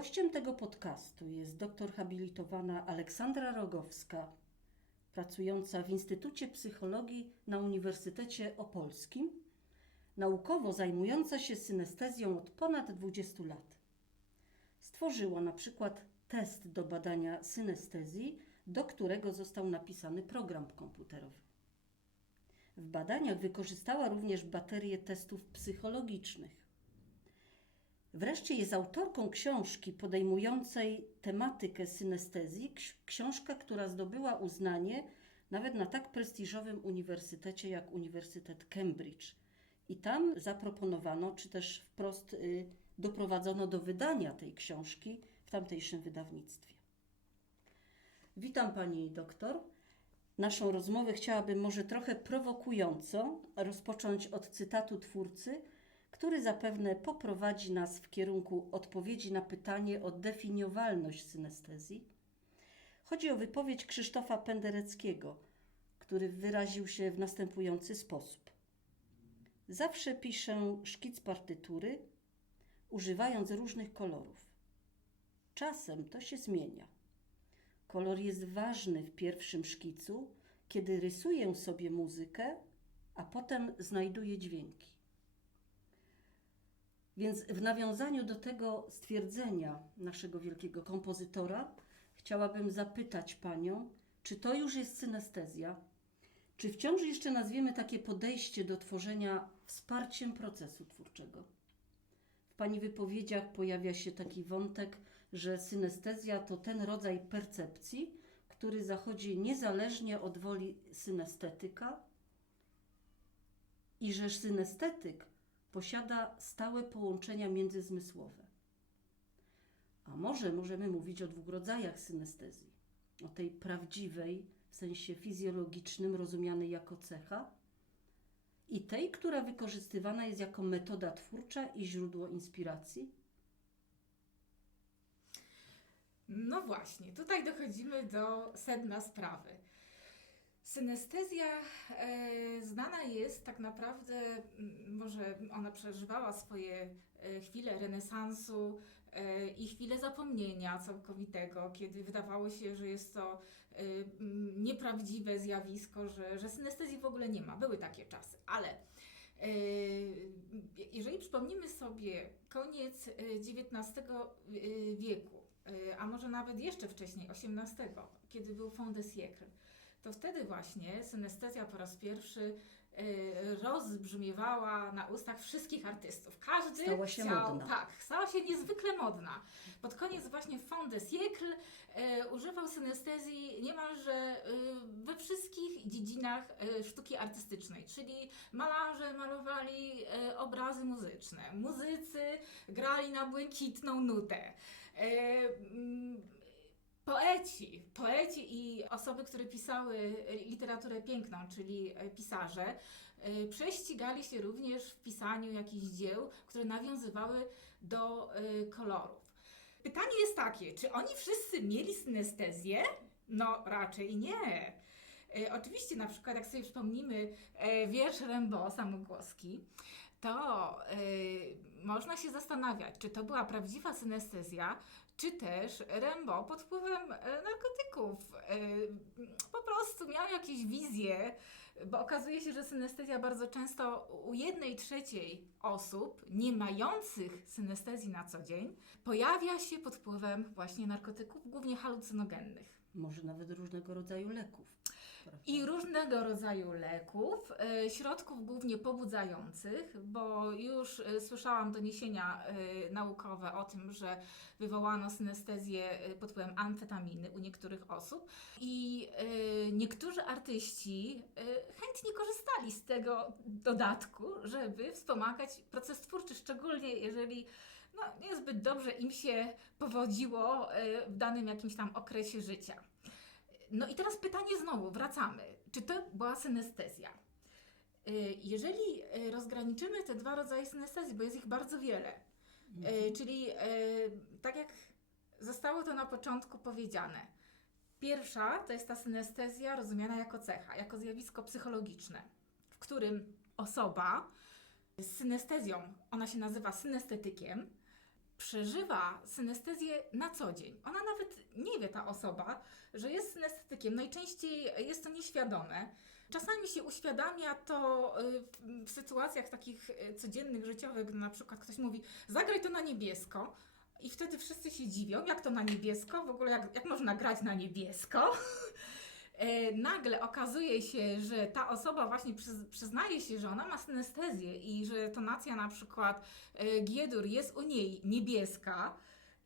Gościem tego podcastu jest doktor habilitowana Aleksandra Rogowska, pracująca w Instytucie Psychologii na Uniwersytecie Opolskim, naukowo zajmująca się synestezją od ponad 20 lat. Stworzyła na przykład test do badania synestezji, do którego został napisany program komputerowy. W badaniach wykorzystała również baterię testów psychologicznych. Wreszcie jest autorką książki podejmującej tematykę synestezji, ks- książka, która zdobyła uznanie nawet na tak prestiżowym uniwersytecie jak Uniwersytet Cambridge. I tam zaproponowano, czy też wprost y, doprowadzono do wydania tej książki w tamtejszym wydawnictwie. Witam pani doktor. Naszą rozmowę chciałabym może trochę prowokująco rozpocząć od cytatu twórcy, który zapewne poprowadzi nas w kierunku odpowiedzi na pytanie o definiowalność synestezji. Chodzi o wypowiedź Krzysztofa Pendereckiego, który wyraził się w następujący sposób. Zawsze piszę szkic partytury, używając różnych kolorów. Czasem to się zmienia. Kolor jest ważny w pierwszym szkicu, kiedy rysuję sobie muzykę, a potem znajduję dźwięki. Więc w nawiązaniu do tego stwierdzenia naszego wielkiego kompozytora, chciałabym zapytać Panią, czy to już jest synestezja? Czy wciąż jeszcze nazwiemy takie podejście do tworzenia wsparciem procesu twórczego? W Pani wypowiedziach pojawia się taki wątek, że synestezja to ten rodzaj percepcji, który zachodzi niezależnie od woli synestetyka i że synestetyk posiada stałe połączenia międzyzmysłowe. A może możemy mówić o dwóch rodzajach synestezji. O tej prawdziwej, w sensie fizjologicznym, rozumianej jako cecha, i tej, która wykorzystywana jest jako metoda twórcza i źródło inspiracji? No właśnie, tutaj dochodzimy do sedna sprawy. Synestezja e, znana jest tak naprawdę, może ona przeżywała swoje e, chwile renesansu e, i chwile zapomnienia całkowitego, kiedy wydawało się, że jest to e, nieprawdziwe zjawisko, że, że synestezji w ogóle nie ma. Były takie czasy, ale e, jeżeli przypomnimy sobie koniec e, XIX wieku, e, a może nawet jeszcze wcześniej, XVIII, kiedy był Fond de siècle, to wtedy właśnie synestezja po raz pierwszy e, rozbrzmiewała na ustach wszystkich artystów. Każdy Stała się chciał, modna. tak, stała się niezwykle modna. Pod koniec właśnie Fond de siècle e, używał synestezji niemalże e, we wszystkich dziedzinach sztuki artystycznej, czyli malarze malowali obrazy muzyczne, muzycy grali na błękitną nutę. Poeci, poeci i osoby, które pisały literaturę piękną, czyli e, pisarze, e, prześcigali się również w pisaniu jakichś dzieł, które nawiązywały do e, kolorów. Pytanie jest takie, czy oni wszyscy mieli synestezję? No raczej nie. Oczywiście, na przykład, jak sobie przypomnimy wiersz Rimbaud, samogłoski, to można się zastanawiać, czy to była prawdziwa synestezja, czy też Rimbaud pod wpływem e, narkotyków e, po prostu miał jakieś wizje, bo okazuje się, że synestezja bardzo często u jednej trzeciej osób nie mających synestezji na co dzień pojawia się pod wpływem właśnie narkotyków, głównie halucynogennych. Może nawet różnego rodzaju leków. I różnego rodzaju leków, e, środków głównie pobudzających, bo już e, słyszałam doniesienia e, naukowe o tym, że wywołano synestezję pod wpływem amfetaminy u niektórych osób i niektórzy artyści chętnie korzystali z tego dodatku, żeby wspomagać proces twórczy, szczególnie jeżeli no, niezbyt dobrze im się powodziło w danym jakimś tam okresie życia. No i teraz pytanie znowu, wracamy. Czy to była synestezja? Y, Jeżeli y, rozgraniczymy te dwa rodzaje synestezji, bo jest ich bardzo wiele, y, czyli y, tak jak zostało to na początku powiedziane, pierwsza to jest ta synestezja rozumiana jako cecha, jako zjawisko psychologiczne, w którym osoba z synestezją, ona się nazywa synestetykiem, przeżywa synestezję na co dzień. Ona nawet nie wie, ta osoba, że jest synestetykiem. Najczęściej jest to nieświadome. Czasami się uświadamia to y, w- sytuacjach takich y, codziennych, życiowych, gdy na przykład ktoś mówi, zagraj to na niebiesko. I wtedy wszyscy się dziwią, jak to na niebiesko, w ogóle jak, jak można grać na niebiesko. E, Nagle okazuje się, że ta osoba właśnie przyz, przyznaje się, że ona ma synestezję i że tonacja na przykład e, G-dur jest u niej niebieska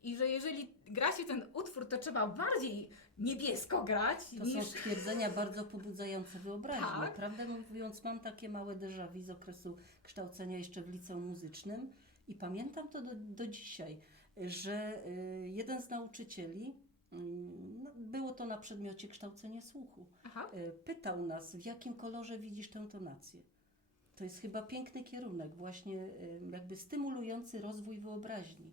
i że jeżeli gra się ten utwór, to trzeba bardziej niebiesko grać To niż... są stwierdzenia bardzo pobudzające wyobraźnię. Tak. Prawdę mówiąc, mam takie małe déjà z okresu kształcenia jeszcze w liceum muzycznym i pamiętam to do, do dzisiaj, że y, jeden z nauczycieli, było to na przedmiocie kształcenie słuchu, Aha. y, pytał nas, w jakim kolorze widzisz tę tonację. To jest chyba piękny kierunek, właśnie jakby stymulujący rozwój wyobraźni.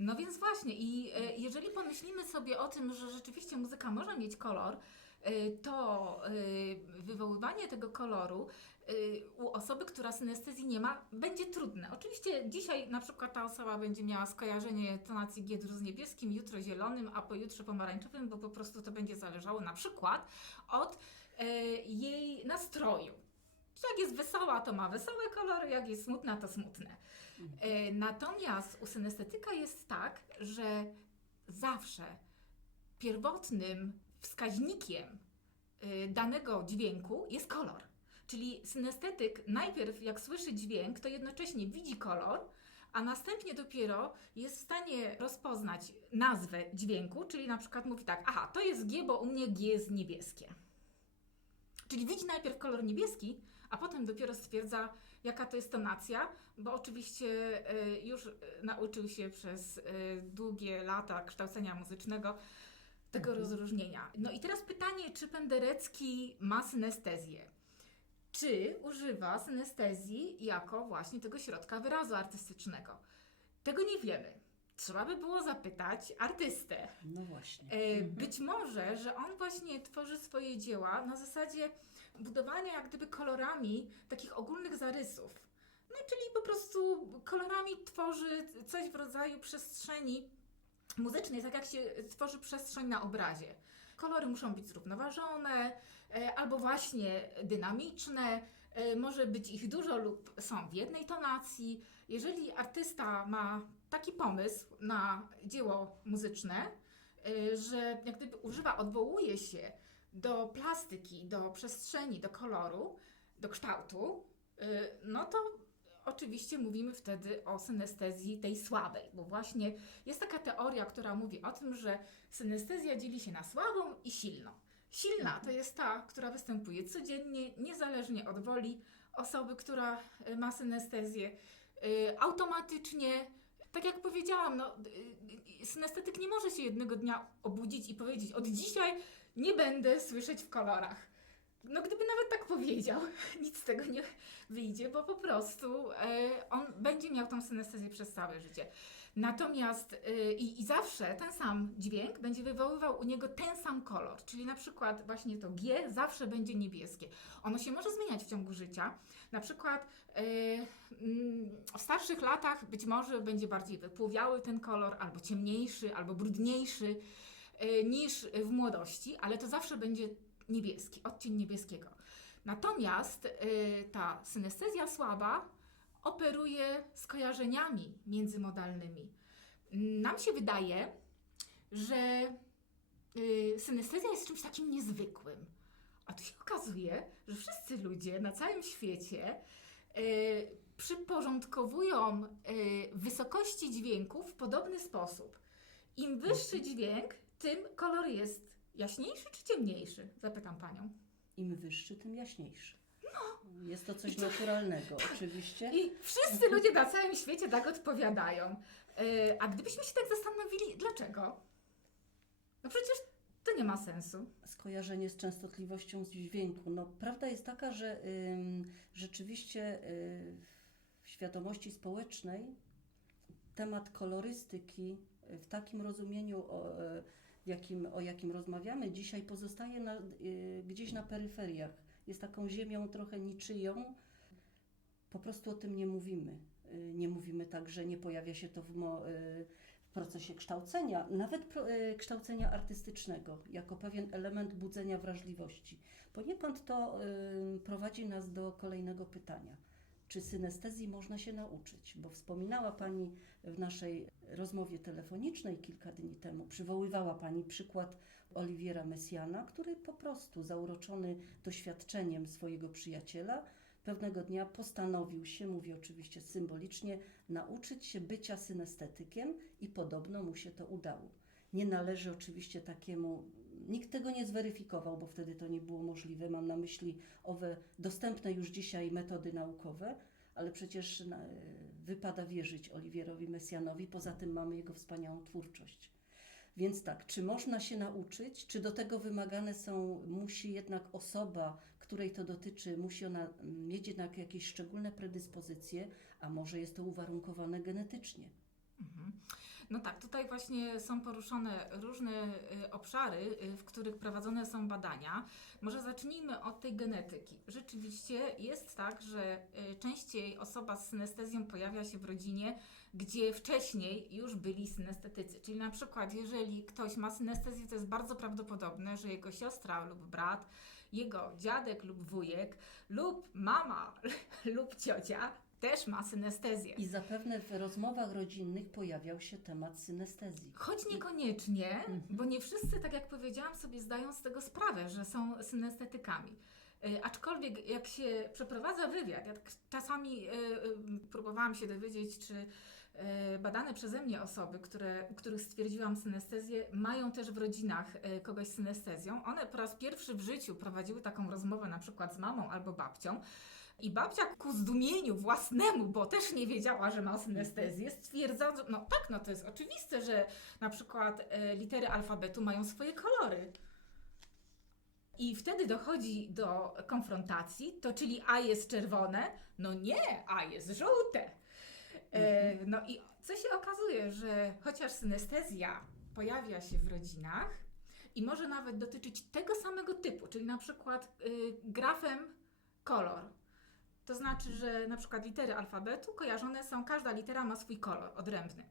No więc właśnie, i e, jeżeli pomyślimy sobie o tym, że rzeczywiście muzyka może mieć kolor, e, to e, wywoływanie tego koloru e, u osoby, która synestezji nie ma, będzie trudne. Oczywiście dzisiaj na przykład ta osoba będzie miała skojarzenie tonacji G-dur z niebieskim, jutro zielonym, a pojutrze pomarańczowym, bo po prostu to będzie zależało na przykład od jej nastroju. Jak jest wesoła, to ma wesołe kolory, jak jest smutna, to smutne. E, Natomiast u synestetyka jest tak, że zawsze pierwotnym wskaźnikiem e, danego dźwięku jest kolor. Czyli synestetyk najpierw jak słyszy dźwięk, to jednocześnie widzi kolor, a następnie dopiero jest w stanie rozpoznać nazwę dźwięku, czyli na przykład mówi tak, aha, to jest G, bo u mnie G jest niebieskie. Czyli widzi najpierw kolor niebieski, a potem dopiero stwierdza, jaka to jest tonacja, bo oczywiście y, już y, nauczył się przez y, długie lata kształcenia muzycznego tego Mhm. rozróżnienia. No i teraz pytanie, czy Penderecki ma synestezję? Czy używa synestezji jako właśnie tego środka wyrazu artystycznego? Tego nie wiemy. Trzeba by było zapytać artystę. No właśnie. E, Mhm. Być może, że on właśnie tworzy swoje dzieła na zasadzie budowania jak gdyby kolorami takich ogólnych zarysów. No czyli po prostu kolorami tworzy coś w rodzaju przestrzeni muzycznej, tak jak się tworzy przestrzeń na obrazie. Kolory muszą być zrównoważone, e, albo właśnie dynamiczne, e, może być ich dużo lub są w jednej tonacji. Jeżeli artysta ma taki pomysł na dzieło muzyczne, y, że jak gdyby używa, odwołuje się do plastyki, do przestrzeni, do koloru, do kształtu, no to oczywiście mówimy wtedy o synestezji tej słabej, bo właśnie jest taka teoria, która mówi o tym, że synestezja dzieli się na słabą i silną. Silna to jest ta, która występuje codziennie, niezależnie od woli osoby, która y, ma synestezję, y, automatycznie tak jak powiedziałam, no, y, synestetyk nie może się jednego dnia obudzić i powiedzieć: Od dzisiaj nie będę słyszeć w kolorach. No, gdyby nawet tak powiedział, nic z tego nie wyjdzie, bo po prostu e, on będzie miał tą synestezję przez całe życie. Natomiast y, i, zawsze ten sam dźwięk będzie wywoływał u niego ten sam kolor, czyli na przykład właśnie to G zawsze będzie niebieskie. Ono się może zmieniać w ciągu życia. Na przykład y, mm, w starszych latach być może będzie bardziej wypłowiały ten kolor, albo ciemniejszy, albo brudniejszy niż w młodości, ale to zawsze będzie niebieski, odcień niebieskiego. Natomiast y, ta synestezja słaba operuje skojarzeniami międzymodalnymi. Nam się wydaje, że y, synestezja jest czymś takim niezwykłym. A tu się okazuje, że wszyscy ludzie na całym świecie y, przyporządkowują y, wysokości dźwięku w podobny sposób. Im wyższy dźwięk, tym kolor jest jaśniejszy czy ciemniejszy? Zapytam panią. Im wyższy, tym jaśniejszy. Jest to coś naturalnego, oczywiście. I wszyscy ludzie na całym świecie tak odpowiadają. Y, a gdybyśmy się tak zastanowili, dlaczego? No przecież to nie ma sensu. Skojarzenie z częstotliwością dźwięku. No, prawda jest taka, że rzeczywiście y, w świadomości społecznej temat kolorystyki w takim rozumieniu, o, y, w jakim, o jakim rozmawiamy dzisiaj, pozostaje na, y, gdzieś na peryferiach. Jest taką ziemią trochę niczyją. Po prostu o tym nie mówimy. Y, Nie mówimy tak, że nie pojawia się to w, mo, y, w procesie kształcenia, nawet pro, kształcenia artystycznego, jako pewien element budzenia wrażliwości. Poniekąd to prowadzi nas do kolejnego pytania. Czy synestezji można się nauczyć? Bo wspominała Pani w naszej rozmowie telefonicznej kilka dni temu, przywoływała Pani przykład Oliwiera Mesjana, który po prostu zauroczony doświadczeniem swojego przyjaciela, pewnego dnia postanowił się, mówię oczywiście symbolicznie, nauczyć się bycia synestetykiem i podobno mu się to udało. Nie należy oczywiście takiemu, nikt tego nie zweryfikował, bo wtedy to nie było możliwe. Mam na myśli owe dostępne już dzisiaj metody naukowe, ale przecież wypada wierzyć Oliwierowi Mesjanowi, poza tym mamy jego wspaniałą twórczość. Więc tak, czy można się nauczyć, czy do tego wymagane są, musi jednak osoba, której to dotyczy, musi ona mieć jednak jakieś szczególne predyspozycje, a może jest to uwarunkowane genetycznie. Mhm. No tak, tutaj właśnie są poruszone różne y, obszary, y, w których prowadzone są badania. Może zacznijmy od tej genetyki. Rzeczywiście jest tak, że y, częściej osoba z synestezją pojawia się w rodzinie, gdzie wcześniej już byli synestetycy. Czyli na przykład, jeżeli ktoś ma synestezję, to jest bardzo prawdopodobne, że jego siostra lub brat, jego dziadek lub wujek, lub mama lub ciocia też ma synestezję. I zapewne w rozmowach rodzinnych pojawiał się temat synestezji. Choć niekoniecznie, Mhm. bo nie wszyscy, tak jak powiedziałam, sobie zdają z tego sprawę, że są synestetykami. Y, aczkolwiek jak się przeprowadza wywiad, ja tak czasami y, y, próbowałam się dowiedzieć, czy badane przeze mnie osoby, które, u których stwierdziłam synestezję, mają też w rodzinach kogoś z synestezją. One po raz pierwszy w życiu prowadziły taką rozmowę na przykład z mamą albo babcią. I babcia ku zdumieniu własnemu, bo też nie wiedziała, że ma synestezję, stwierdza, no tak, no to jest oczywiste, że na przykład e, litery alfabetu mają swoje kolory. I wtedy dochodzi do konfrontacji, to czyli A jest czerwone, no nie, A jest żółte. E, no i co się okazuje, że chociaż synestezja pojawia się w rodzinach i może nawet dotyczyć tego samego typu, czyli na przykład y, grafem kolor. To znaczy, że na przykład litery alfabetu kojarzone są, każda litera ma swój kolor odrębny.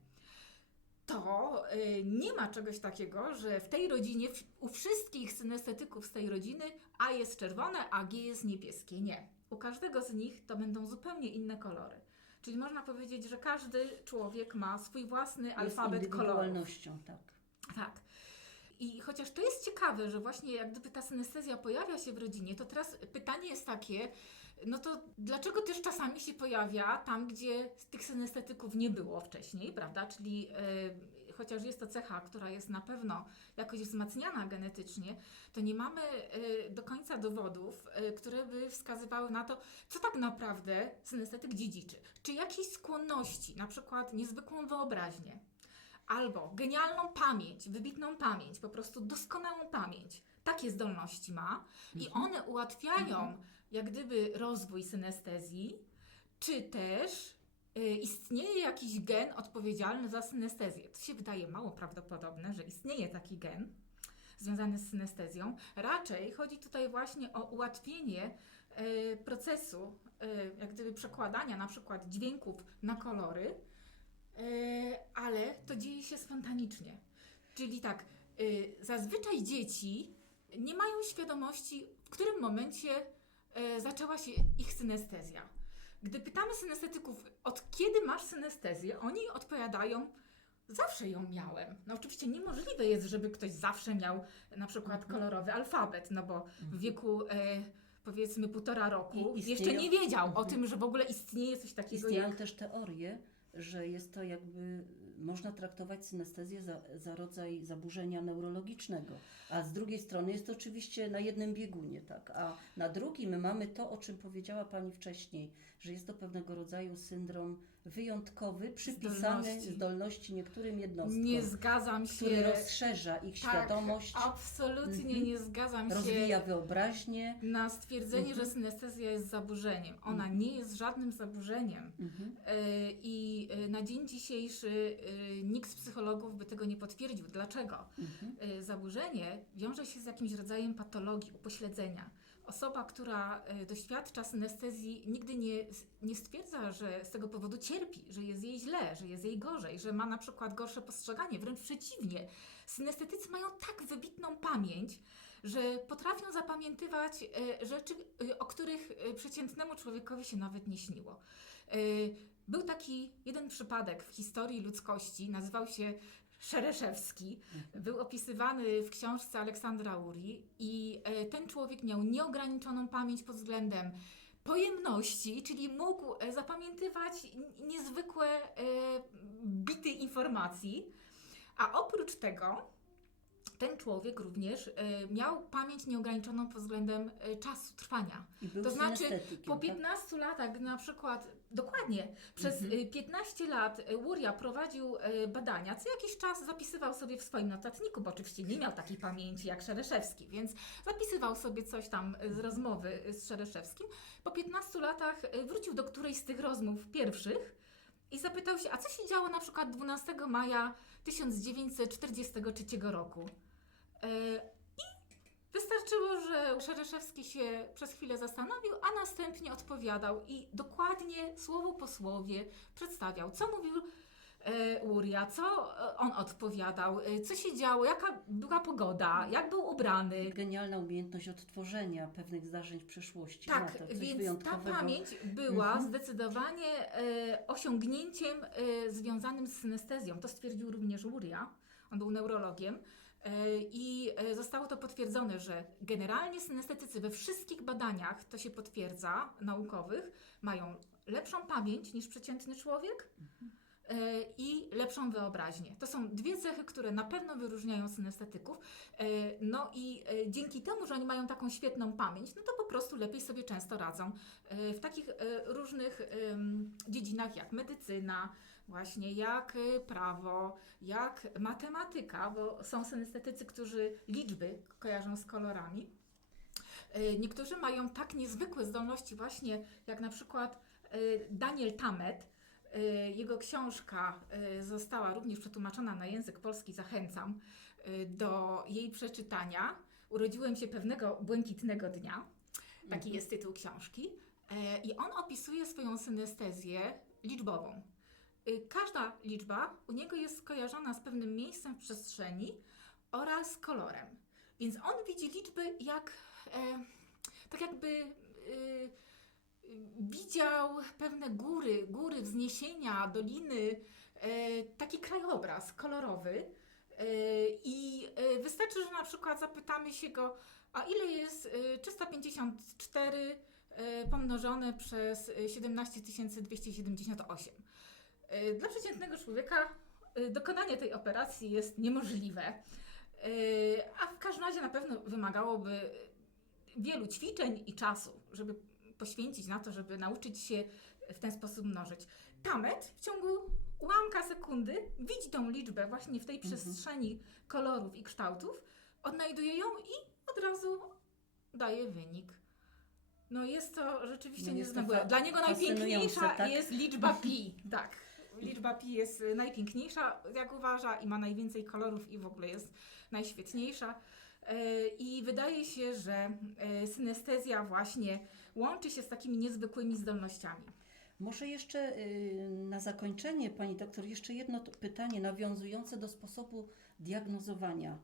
To y, nie ma czegoś takiego, że w tej rodzinie, w, u wszystkich synestetyków z tej rodziny A jest czerwone, a G jest niebieskie. Nie. U każdego z nich to będą zupełnie inne kolory. Czyli można powiedzieć, że każdy człowiek ma swój własny Jest alfabet kolorów. tak. Tak. I chociaż to jest ciekawe, że właśnie jak gdyby ta synestezja pojawia się w rodzinie, to teraz pytanie jest takie, no to dlaczego też czasami się pojawia tam, gdzie tych synestetyków nie było wcześniej, prawda? Czyli y, chociaż jest to cecha, która jest na pewno jakoś wzmacniana genetycznie, to nie mamy y, do końca dowodów, y, które by wskazywały na to, co tak naprawdę synestetyk dziedziczy. Czy jakieś skłonności, na przykład niezwykłą wyobraźnię, albo genialną pamięć, wybitną pamięć, po prostu doskonałą pamięć. Takie zdolności ma i Mhm. one ułatwiają jak gdyby rozwój synestezji, czy też y, istnieje jakiś gen odpowiedzialny za synestezję. To się wydaje mało prawdopodobne, że istnieje taki gen związany z synestezją. Raczej chodzi tutaj właśnie o ułatwienie y, procesu y, jak gdyby przekładania na przykład dźwięków na kolory, ale to dzieje się spontanicznie. Czyli tak, y, zazwyczaj dzieci nie mają świadomości, w którym momencie e, zaczęła się ich synestezja. Gdy pytamy synestetyków, od kiedy masz synestezję, oni odpowiadają, zawsze ją miałem. No oczywiście niemożliwe jest, żeby ktoś zawsze miał na przykład Mhm. kolorowy alfabet, no bo w wieku e, powiedzmy półtora roku I istnieją- jeszcze nie wiedział o Mhm. tym, że w ogóle istnieje coś takiego Istnieją jak... też teorie, że jest to jakby, można traktować synestezję za, za rodzaj zaburzenia neurologicznego, a z drugiej strony jest to oczywiście na jednym biegunie, tak, a na drugim mamy to, o czym powiedziała Pani wcześniej, że jest to pewnego rodzaju syndrom wyjątkowy, przypisany Zdolności. zdolności, niektórym jednostkom, Nie zgadzam się. który rozszerza ich tak, świadomość, Absolutnie Mhm. nie zgadzam się rozwija wyobraźnię. na stwierdzenie, Mhm. że synestezja jest zaburzeniem. Ona Mhm. nie jest żadnym zaburzeniem. Mhm. E, I e, na dzień dzisiejszy e, nikt z psychologów by tego nie potwierdził. Dlaczego? Mhm. Zaburzenie wiąże się z jakimś rodzajem patologii, upośledzenia. Osoba, która e, doświadcza synestezji, nigdy nie, nie stwierdza, że z tego powodu cierpi, że jest jej źle, że jest jej gorzej, że ma na przykład gorsze postrzeganie. Wręcz przeciwnie. Synestetycy mają tak wybitną pamięć, że potrafią zapamiętywać e, rzeczy, e, o których przeciętnemu człowiekowi się nawet nie śniło. Był taki jeden przypadek w historii ludzkości, nazywał się Szereszewski. Był opisywany w książce Aleksandra Uri i e, ten człowiek miał nieograniczoną pamięć pod względem pojemności, czyli mógł e, zapamiętywać niezwykłe e, bity informacji, a oprócz tego ten człowiek również miał pamięć nieograniczoną pod względem czasu trwania. To znaczy, Po tak? 15 latach na przykład, dokładnie, przez Mhm. y, 15 lat y, Łuria prowadził y, badania, co jakiś czas zapisywał sobie w swoim notatniku, bo oczywiście nie miał takiej pamięci jak Szereszewski, więc zapisywał sobie coś tam y, z rozmowy y, z Szereszewskim. Po 15 latach y, wrócił do którejś z tych rozmów pierwszych i zapytał się, a co się działo na przykład 12 maja 1943 roku? Wystarczyło, że Szereszewski się przez chwilę zastanowił, a następnie odpowiadał i dokładnie słowo po słowie przedstawiał, co mówił e, Łuria, co e, on odpowiadał, e, co się działo, jaka była pogoda, jak był ubrany. Genialna umiejętność odtworzenia pewnych zdarzeń w przeszłości. Tak, to więc ta pamięć była Mhm. zdecydowanie osiągnięciem związanym z synestezją. To stwierdził również Łuria, on był neurologiem. E, I e, zostało to potwierdzone, że generalnie synestetycy we wszystkich badaniach, to się potwierdza, naukowych, mają lepszą pamięć niż przeciętny człowiek e, i lepszą wyobraźnię. To są dwie cechy, które na pewno wyróżniają synestetyków. No i dzięki temu, że oni mają taką świetną pamięć, no to po prostu lepiej sobie często radzą w takich różnych dziedzinach jak medycyna, właśnie jak e, prawo, jak matematyka, bo są synestetycy, którzy liczby kojarzą z kolorami. E, Niektórzy mają tak niezwykłe zdolności właśnie, jak na przykład e, Daniel Tamet. Jego książka została również przetłumaczona na język polski, zachęcam do jej przeczytania. Urodziłem się pewnego błękitnego dnia. Taki Mhm. jest tytuł książki. I on opisuje swoją synestezję liczbową. Y, Każda liczba u niego jest skojarzona z pewnym miejscem w przestrzeni oraz kolorem. Więc on widzi liczby jak e, tak jakby y, widział pewne góry, góry, wzniesienia, doliny, e, taki krajobraz kolorowy. E, I e, wystarczy, że na przykład zapytamy się go, a ile jest e, 354 e, pomnożone przez e, 17 278? E, Dla przeciętnego człowieka e, dokonanie tej operacji jest niemożliwe, E, a w każdym razie na pewno wymagałoby wielu ćwiczeń i czasu, żeby poświęcić na to, żeby nauczyć się w ten sposób mnożyć. Tamet w ciągu ułamka sekundy widzi tą liczbę właśnie w tej Mhm. przestrzeni kolorów i kształtów, odnajduje ją i od razu daje wynik. No jest to rzeczywiście No niezwykłe. Dla niego najpiękniejsza tak? jest liczba pi. Tak. Liczba pi jest najpiękniejsza, jak uważa, i ma najwięcej kolorów i w ogóle jest najświetniejsza. E, I wydaje się, że e, synestezja właśnie łączy się z takimi niezwykłymi zdolnościami. Może jeszcze y, na zakończenie, pani doktor, jeszcze jedno pytanie nawiązujące do sposobu diagnozowania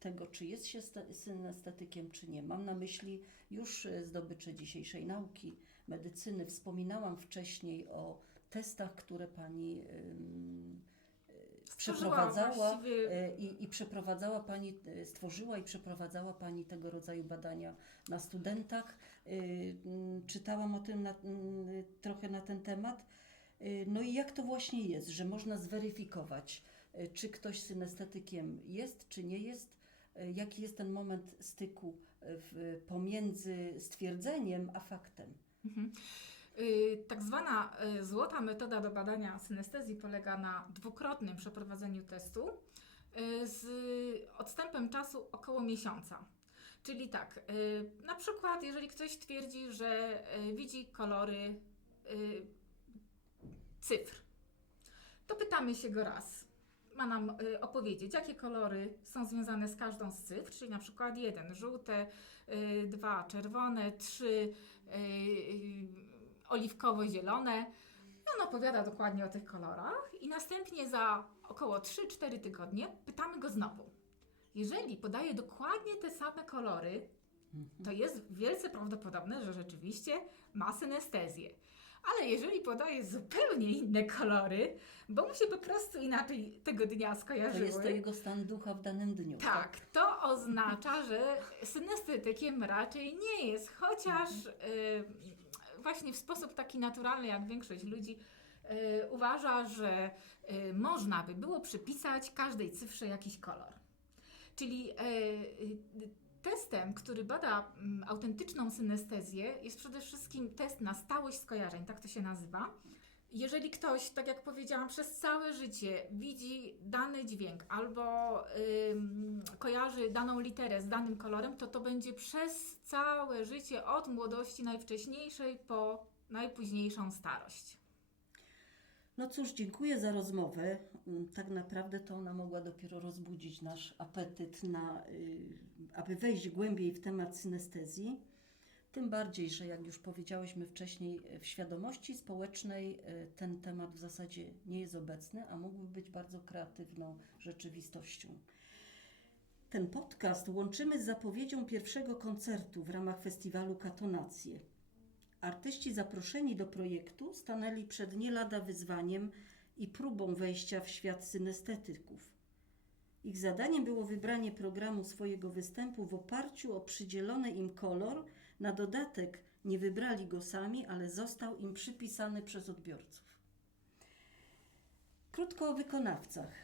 tego, czy jest się synestetykiem, czy nie. Mam na myśli już y, zdobycze dzisiejszej nauki, medycyny. Wspominałam wcześniej o testach, które pani Stworzyła przeprowadzała y, i, i przeprowadzała pani, y, stworzyła i przeprowadzała pani tego rodzaju badania na studentach. Czytałam o tym na, trochę na ten temat. No i jak to właśnie jest, że można zweryfikować, czy ktoś synestetykiem jest, czy nie jest, jaki jest ten moment styku w, pomiędzy stwierdzeniem a faktem. Mhm. Y, Tak zwana y, złota metoda do badania synestezji polega na dwukrotnym przeprowadzeniu testu y, z odstępem czasu około miesiąca. Czyli tak, na przykład jeżeli ktoś twierdzi, że widzi kolory cyfr, to pytamy się go raz. ma nam opowiedzieć, jakie kolory są związane z każdą z cyfr, czyli na przykład jeden żółte, dwa czerwone, trzy oliwkowo-zielone. I on opowiada dokładnie o tych kolorach i następnie za około 3-4 tygodnie pytamy go znowu. Jeżeli podaje dokładnie te same kolory, to jest wielce prawdopodobne, że rzeczywiście ma synestezję. Ale jeżeli podaje zupełnie inne kolory, bo mu się po prostu inaczej tego dnia To skojarzyły, jest to jego stan ducha w danym dniu. tak, to oznacza, że synestetykiem raczej nie jest, chociaż y, właśnie w sposób taki naturalny, jak większość ludzi y, uważa, że y, można by było przypisać każdej cyfrze jakiś kolor. Czyli y, y, testem, który bada mm, autentyczną synestezję, jest przede wszystkim test na stałość skojarzeń, tak to się nazywa. Jeżeli ktoś, tak jak powiedziałam, przez całe życie widzi dany dźwięk albo kojarzy daną literę z danym kolorem, to to będzie przez całe życie, od młodości najwcześniejszej po najpóźniejszą starość. No cóż, dziękuję za rozmowę. Mm, Tak naprawdę to ona mogła dopiero rozbudzić nasz apetyt na, y, aby wejść głębiej w temat synestezji. Tym bardziej, że jak już powiedziałyśmy wcześniej, w świadomości społecznej y, ten temat w zasadzie nie jest obecny, a mógłby być bardzo kreatywną rzeczywistością. Ten podcast łączymy z zapowiedzią pierwszego koncertu w ramach festiwalu Katonacje. Artyści zaproszeni do projektu stanęli przed nie lada wyzwaniem i próbą wejścia w świat synestetyków. Ich zadaniem było wybranie programu swojego występu w oparciu o przydzielony im kolor. Na dodatek nie wybrali go sami, ale został im przypisany przez odbiorców. Krótko o wykonawcach.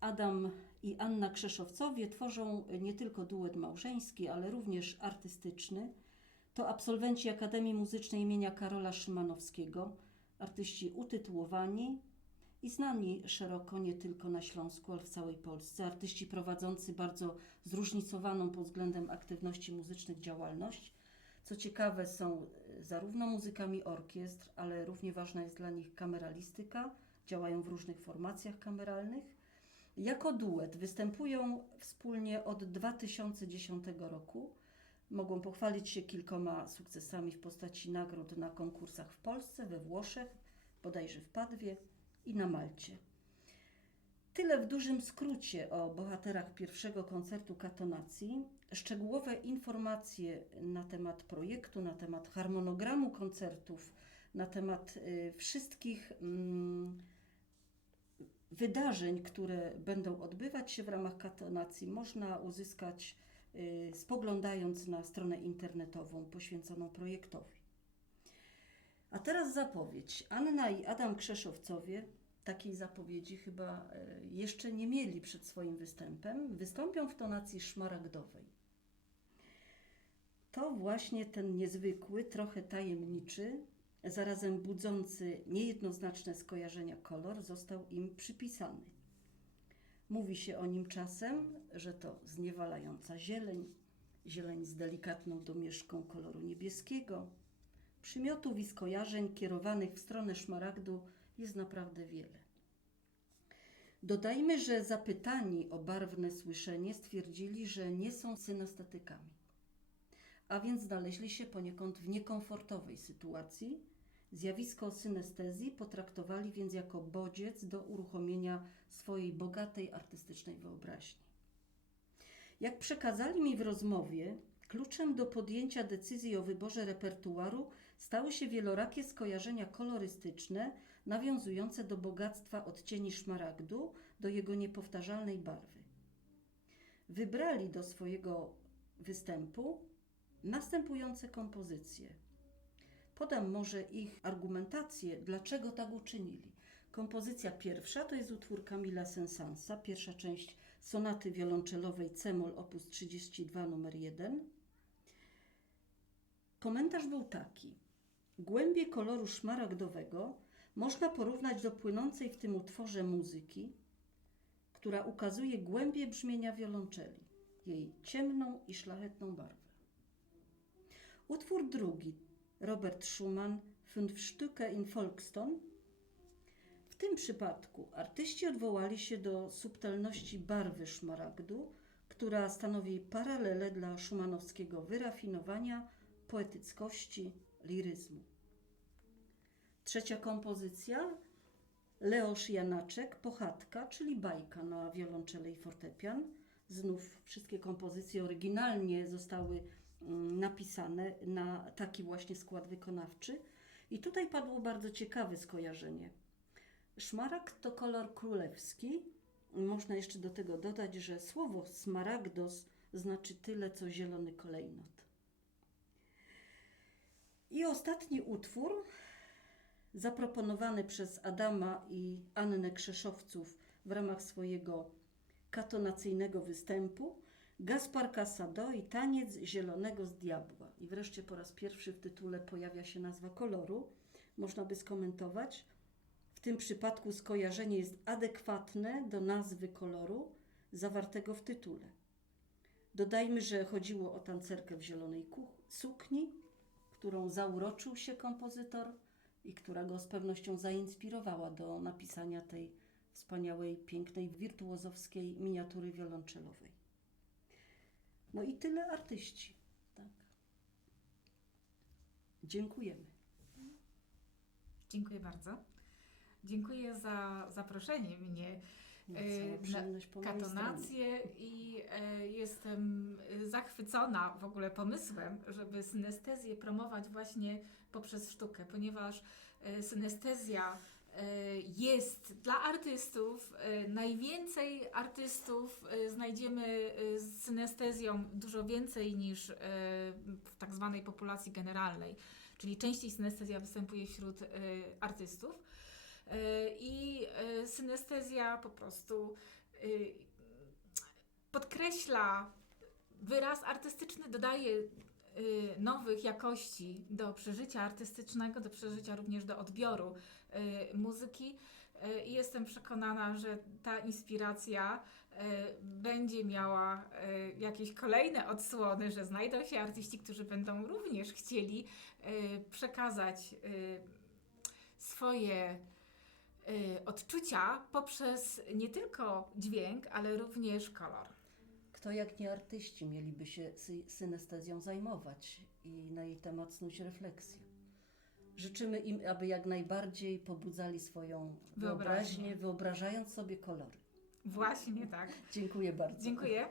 Adam i Anna Krzeszowcowie tworzą nie tylko duet małżeński, ale również artystyczny. To absolwenci Akademii Muzycznej imienia Karola Szymanowskiego, artyści utytułowani i znani szeroko nie tylko na Śląsku, ale w całej Polsce. Artyści prowadzący bardzo zróżnicowaną pod względem aktywności muzycznych działalność. Co ciekawe, są e, zarówno muzykami orkiestr, ale równie ważna jest dla nich kameralistyka. Działają w różnych formacjach kameralnych. Jako duet występują wspólnie od 2010 roku. Mogą pochwalić się kilkoma sukcesami w postaci nagród na konkursach w Polsce, we Włoszech, bodajże w Padwie i na Malcie. Tyle w dużym skrócie o bohaterach pierwszego koncertu katonacji. Szczegółowe informacje na temat projektu, na temat harmonogramu koncertów, na temat y, wszystkich mm, wydarzeń, które będą odbywać się w ramach katonacji, można uzyskać y, spoglądając na stronę internetową poświęconą projektowi. A teraz zapowiedź. Anna i Adam Krzeszowcowie takiej zapowiedzi chyba y, jeszcze nie mieli przed swoim występem. Wystąpią w tonacji szmaragdowej. To właśnie ten niezwykły, trochę tajemniczy, zarazem budzący niejednoznaczne skojarzenia kolor został im przypisany. Mówi się o nim czasem, że to zniewalająca zieleń, zieleń z delikatną domieszką koloru niebieskiego. Przymiotów i skojarzeń kierowanych w stronę szmaragdu jest naprawdę wiele. Dodajmy, że zapytani o barwne słyszenie stwierdzili, że nie są synestetykami, a więc znaleźli się poniekąd w niekomfortowej sytuacji. Zjawisko synestezji potraktowali więc jako bodziec do uruchomienia swojej bogatej artystycznej wyobraźni. Jak przekazali mi w rozmowie, kluczem do podjęcia decyzji o wyborze repertuaru stały się wielorakie skojarzenia kolorystyczne nawiązujące do bogactwa odcieni szmaragdu, do jego niepowtarzalnej barwy. Wybrali do swojego występu następujące kompozycje. Podam może ich argumentację, dlaczego tak uczynili. Kompozycja pierwsza to jest utwór Kamila Sensansa, pierwsza część sonaty wiolonczelowej C-moll op. 32 nr 1. Komentarz był taki. Głębie koloru szmaragdowego można porównać do płynącej w tym utworze muzyki, która ukazuje głębie brzmienia wiolonczeli, jej ciemną i szlachetną barwę. Utwór drugi Robert Schumann Fünf Stücke in Folkston. W tym przypadku artyści odwołali się do subtelności barwy szmaragdu, która stanowi paralelę dla szumanowskiego wyrafinowania, poetyckości, liryzmu. Trzecia kompozycja Leosz Janaczek, Pochadka, czyli bajka na wiolonczele i fortepian. Znów wszystkie kompozycje oryginalnie zostały mm, napisane na taki właśnie skład wykonawczy. I tutaj padło bardzo ciekawe skojarzenie. Szmaragd to kolor królewski. Można jeszcze do tego dodać, że słowo smaragdos znaczy tyle, co zielony kolejnot. I ostatni utwór, zaproponowany przez Adama i Annę Krzeszowców w ramach swojego katonacyjnego występu, Gaspar Casado i Taniec Zielonego z Diabła. I wreszcie po raz pierwszy w tytule pojawia się nazwa koloru. Można by skomentować. W tym przypadku skojarzenie jest adekwatne do nazwy koloru zawartego w tytule. Dodajmy, że chodziło o tancerkę w zielonej sukni, którą zauroczył się kompozytor i która go z pewnością zainspirowała do napisania tej wspaniałej, pięknej, wirtuozowskiej miniatury wiolonczelowej. No i tyle artyści. Tak. Dziękujemy. Dziękuję bardzo. Dziękuję za zaproszenie mnie No, cała na katonację i e, jestem e, zachwycona w ogóle pomysłem, żeby synestezję promować właśnie poprzez sztukę, ponieważ e, synestezja e, jest dla artystów. e, Najwięcej artystów znajdziemy z synestezją dużo więcej niż w tak zwanej populacji generalnej, czyli częściej synestezja występuje wśród artystów. I synestezja po prostu podkreśla wyraz artystyczny, dodaje nowych jakości do przeżycia artystycznego, do przeżycia również do odbioru e, muzyki. E, I jestem przekonana, że ta inspiracja będzie miała jakieś kolejne odsłony, że znajdą się artyści, którzy będą również chcieli przekazać swoje y, odczucia poprzez nie tylko dźwięk, ale również kolor. Kto jak nie artyści mieliby się sy- synestezją zajmować i na jej temat snuć refleksję. Życzymy im, aby jak najbardziej pobudzali swoją Wyobraźnię. wyobraźnię, wyobrażając sobie kolory. Właśnie tak. Dziękuję bardzo. Dziękuję.